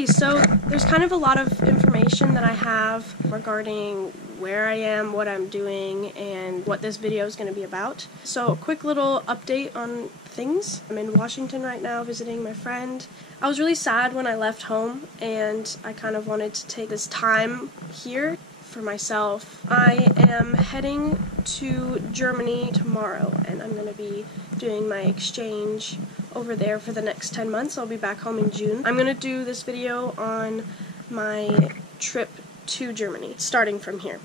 Okay, so there's kind of a lot of information that I have regarding where I am, what I'm doing, and what this video is going to be about. So a quick little update on things. I'm in Washington right now visiting my friend. I was really sad when I left home, and I kind of wanted to take this time here for myself. I am heading to Germany tomorrow, and I'm going to be doing my exchange over there for the next 10 months. I'll be back home in June. I'm going to do this video on my trip to Germany, starting from here.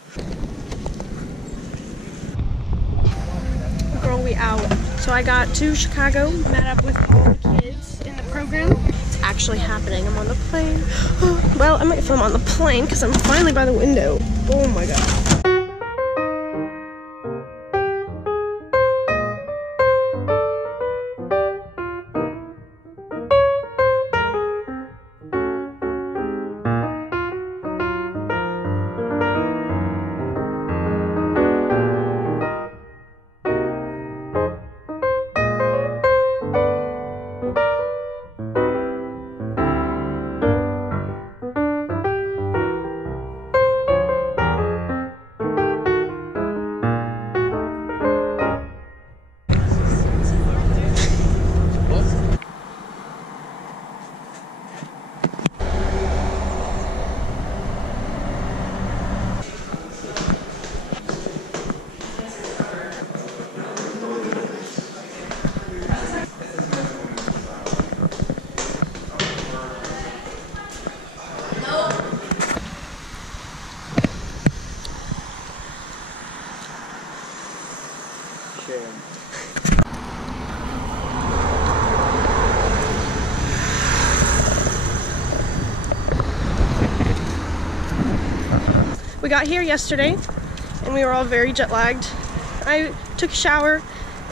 Girl, we out. So I got to Chicago, met up with all the kids in the program. It's actually happening. I'm on the plane. Well, I might film on the plane because I'm finally by the window. Oh my god. We got here yesterday and we were all very jet lagged. I took a shower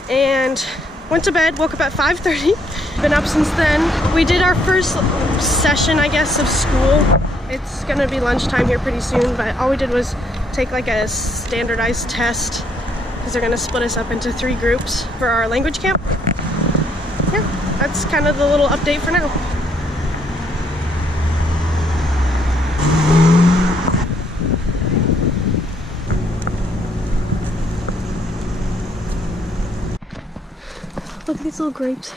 and went to bed, woke up at 5:30. Been up since then. We did our first session, I guess, of school. It's gonna be lunchtime here pretty soon, but all we did was take like a standardized test because they're gonna split us up into 3 groups for our language camp. Yeah, that's kind of the little update for now. Look at these little grapes.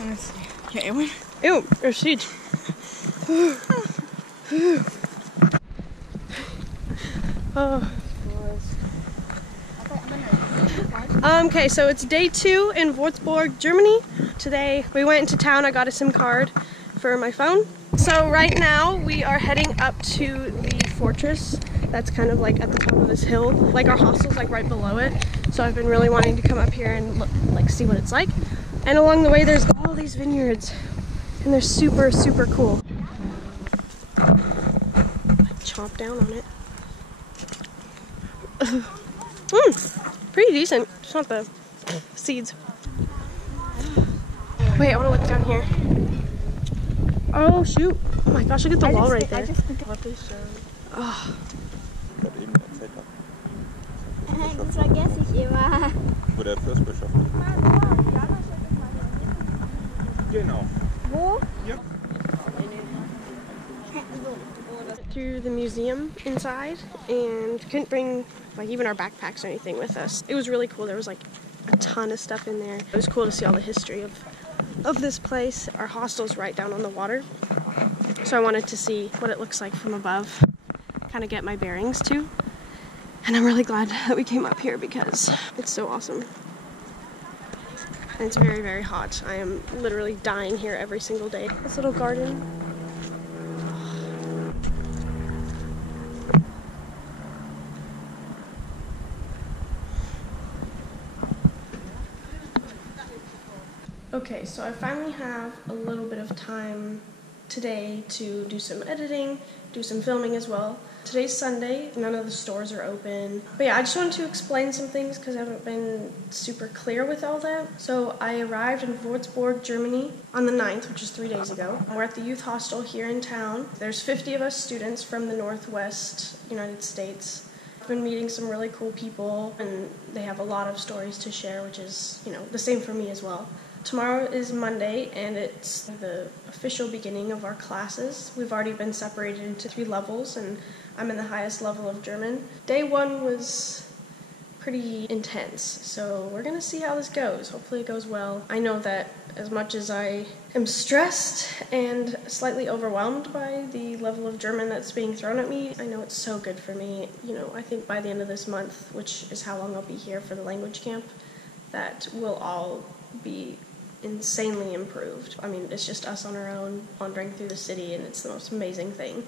Let's see. Okay, one. Ew, there's seeds. Oh. Okay, so it's day 2 in Würzburg, Germany. Today we went into town. I got a SIM card for my phone. So right now we are heading up to the fortress. That's kind of like at the top of this hill. Like our hostel's like right below it. So I've been really wanting to come up here and look, like see what it's like. And along the way there's all these vineyards and they're super, super cool. Chomp down on it. Pretty decent. It's not the seeds. Wait, I want to look down here. Oh shoot. Oh my gosh, look at the wall right there. Oh. Das vergesse ich immer. Wo der Fürstbischof ist. Genau. Wo? Ja. Through the museum inside and couldn't bring like even our backpacks or anything with us. It was really cool. There was like a ton of stuff in there. It was cool to see all the history of this place. Our hostel's right down on the water. So I wanted to see what it looks like from above. Kind of get my bearings too. And I'm really glad that we came up here because it's so awesome. And it's very, very hot. I am literally dying here every single day. This little garden. Okay, so I finally have a little bit of time today to do some editing, do some filming as well. Today's Sunday, none of the stores are open. But yeah, I just wanted to explain some things because I haven't been super clear with all that. So I arrived in Würzburg, Germany on the 9th, which is 3 days ago. We're at the youth hostel here in town. There's 50 of us students from the Northwest United States. I've been meeting some really cool people and they have a lot of stories to share, which is, you know, the same for me as well. Tomorrow is Monday, and it's the official beginning of our classes. We've already been separated into 3 levels, and I'm in the highest level of German. Day 1 was pretty intense, so we're gonna see how this goes. Hopefully it goes well. I know that as much as I am stressed and slightly overwhelmed by the level of German that's being thrown at me, I know it's so good for me. You know, I think by the end of this month, which is how long I'll be here for the language camp, that we'll all be insanely improved. I mean, it's just us on our own, wandering through the city, and it's the most amazing thing.